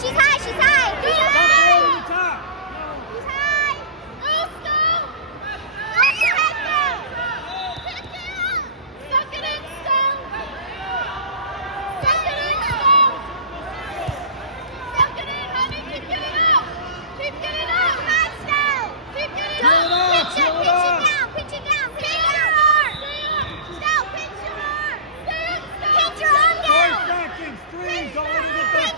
She's high, she's high. She's high. She's high. Let's go. Watch your head go. Pick it up. Suck it in, Stone. Suck it in, Stone. Suck it in, honey. Keep getting up. Keep getting up. Come on, Stone. Keep getting up. Pitch it down. Pitch it down. Pitch your arm. Stone, pitch your arm. Pitch your arm down. 4 seconds. 3. Don't let her get that